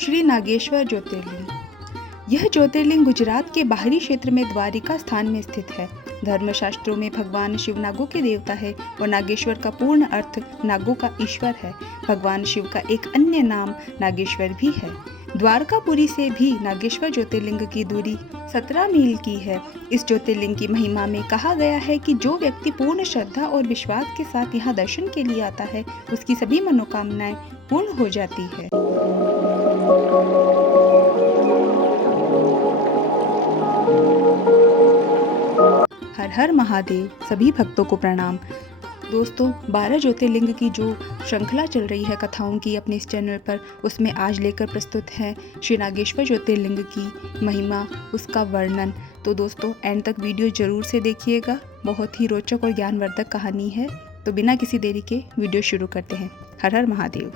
श्री नागेश्वर ज्योतिर्लिंग। यह ज्योतिर्लिंग गुजरात के बाहरी क्षेत्र में द्वारिका स्थान में स्थित है। धर्मशास्त्रों में भगवान शिव नागों के देवता है और नागेश्वर का पूर्ण अर्थ नागों का ईश्वर है। भगवान शिव का एक अन्य नाम नागेश्वर भी है। द्वारकापुरी से भी नागेश्वर ज्योतिर्लिंग की दूरी 17 मील की है। इस ज्योतिर्लिंग की महिमा में कहा गया है कि जो व्यक्ति पूर्ण श्रद्धा और विश्वास के साथ यहाँ दर्शन के लिए आता है, उसकी सभी मनोकामनाएं पूर्ण हो जाती है। हर हर महादेव। सभी भक्तों को प्रणाम। दोस्तों, 12 ज्योतिर्लिंग की जो श्रृंखला चल रही है कथाओं की अपने इस चैनल पर, उसमें आज लेकर प्रस्तुत है श्री नागेश्वर ज्योतिर्लिंग की महिमा, उसका वर्णन। तो दोस्तों, एंड तक वीडियो जरूर से देखिएगा। बहुत ही रोचक और ज्ञानवर्धक कहानी है। तो बिना किसी देरी के वीडियो शुरू करते हैं। हर हर महादेव।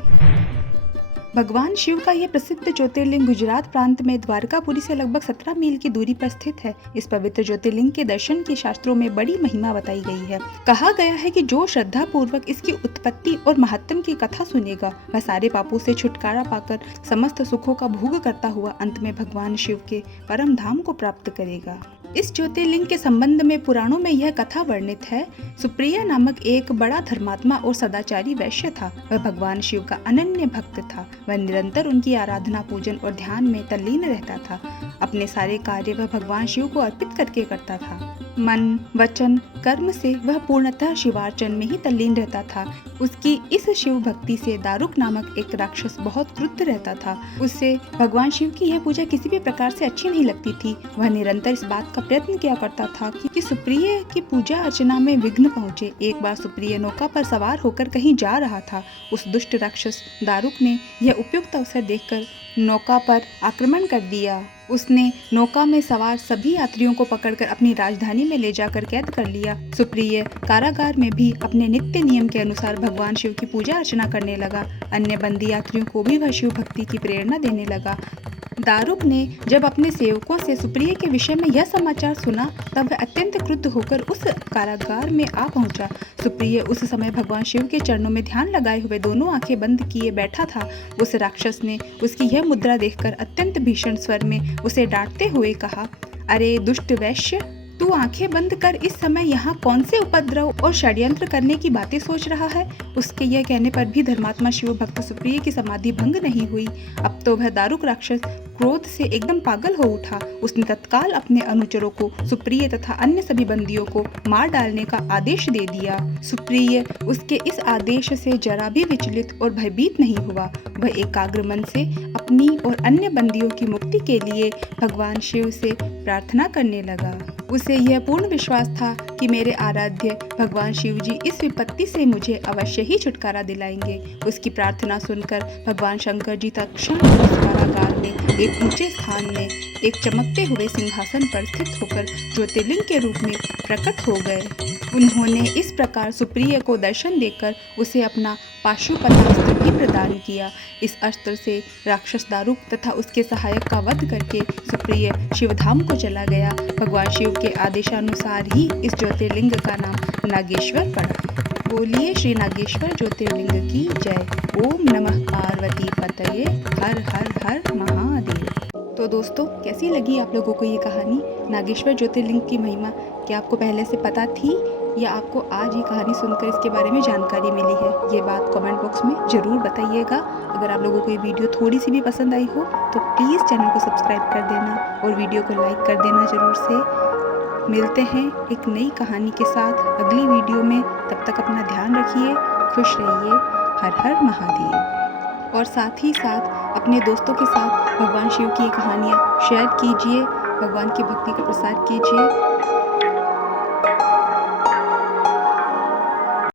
भगवान शिव का यह प्रसिद्ध ज्योतिर्लिंग गुजरात प्रांत में द्वारकापुरी से लगभग 17 मील की दूरी पर स्थित है। इस पवित्र ज्योतिर्लिंग के दर्शन की शास्त्रों में बड़ी महिमा बताई गई है। कहा गया है कि जो श्रद्धा पूर्वक इसकी उत्पत्ति और महात्म की कथा सुनेगा, वह सारे पापों से छुटकारा पाकर समस्त सुखों का भोग करता हुआ अंत में भगवान शिव के परम धाम को प्राप्त करेगा। इस ज्योतिर्लिंग के संबंध में पुराणों में यह कथा वर्णित है। सुप्रिय नामक एक बड़ा धर्मात्मा और सदाचारी वैश्य था। वह भगवान शिव का अनन्य भक्त था। वह निरंतर उनकी आराधना, पूजन और ध्यान में तल्लीन रहता था। अपने सारे कार्य वह भगवान शिव को अर्पित करके करता था। मन, वचन, कर्म से वह पूर्णतः शिवार्चन में ही तल्लीन रहता था। उसकी इस शिव भक्ति से दारुक नामक एक राक्षस बहुत क्रुद्ध रहता था। उससे भगवान शिव की यह पूजा किसी भी प्रकार से अच्छी नहीं लगती थी। वह निरंतर इस बात का प्रयत्न किया करता था कि सुप्रिय की पूजा अर्चना में विघ्न पहुंचे। एक बार सुप्रिय नौका पर सवार होकर कहीं जा रहा था। उस दुष्ट राक्षस दारुक ने यह उपयुक्त अवसर देखकर नौका पर आक्रमण कर दिया। उसने नौका में सवार सभी यात्रियों को पकड़कर अपनी राजधानी में ले जाकर कैद कर लिया। सुप्रिय कारागार में भी अपने नित्य नियम के अनुसार भगवान शिव की पूजा अर्चना करने लगा। अन्य बंदी यात्रियों को भी वह शिव भक्ति की प्रेरणा देने लगा। दारुक ने जब अपने सेवकों से सुप्रिय के विषय में यह समाचार सुना, तब वह अत्यंत क्रुद्ध होकर उस कारागार में आ पहुंचा। सुप्रिय उस समय भगवान शिव के चरणों में ध्यान लगाए हुए दोनों आंखें बंद किए बैठा था। उस राक्षस ने उसकी यह मुद्रा देखकर अत्यंत भीषण स्वर में उसे डांटते हुए कहा, अरे दुष्ट वैश्य, तू आंखें बंद कर इस समय यहाँ कौन से उपद्रव और षड्यंत्र करने की बातें सोच रहा है। उसके यह कहने पर भी धर्मात्मा शिव भक्त सुप्रिय की समाधि भंग नहीं हुई। अब तो वह दारुक राक्षस क्रोध से एकदम पागल हो उठा। उसने तत्काल अपने अनुचरों को सुप्रिय तथा अन्य सभी बंदियों को मार डालने का आदेश दे दिया। सुप्रिय उसके इस आदेश से जरा भी विचलित और भयभीत नहीं हुआ। वह एकाग्र मन से अपनी और अन्य बंदियों की मुक्ति के लिए भगवान शिव से प्रार्थना करने लगा। उसे यह पूर्ण विश्वास था कि मेरे आराध्य भगवान शिव जी इस विपत्ति से मुझे अवश्य ही छुटकारा दिलाएंगे। उसकी प्रार्थना सुनकर भगवान शंकर जी तत्क्षण उस कारागार में एक ऊंचे स्थान में एक चमकते हुए सिंहासन पर स्थित होकर ज्योतिर्लिंग के रूप में प्रकट हो गए। उन्होंने इस प्रकार सुप्रिय को दर्शन देकर उसे अपना पाशुपतास्त्र भी प्रदान किया। इस अस्त्र से राक्षस दारुक तथा उसके सहायक का वध करके सुप्रिय शिवधाम को चला गया। भगवान शिव के आदेशानुसार ही इस ज्योतिर्लिंग का नाम नागेश्वर पड़ा। बोलिए श्री नागेश्वर ज्योतिर्लिंग की जय। ओम नमः पार्वती पतये। हर हर हर महादेव। तो दोस्तों, कैसी लगी आप लोगों को ये कहानी नागेश्वर ज्योतिर्लिंग की महिमा? क्या आपको पहले से पता थी या आपको आज ये कहानी सुनकर इसके बारे में जानकारी मिली है? ये बात कमेंट बॉक्स में ज़रूर बताइएगा। अगर आप लोगों को ये वीडियो थोड़ी सी भी पसंद आई हो तो प्लीज़ चैनल को सब्सक्राइब कर देना और वीडियो को लाइक कर देना ज़रूर से। मिलते हैं एक नई कहानी के साथ अगली वीडियो में। तब तक अपना ध्यान रखिए, खुश रहिए। हर हर महादेव। और साथ ही साथ अपने दोस्तों के साथ भगवान शिव की कहानियाँ शेयर कीजिए, भगवान की भक्ति का प्रसार कीजिए।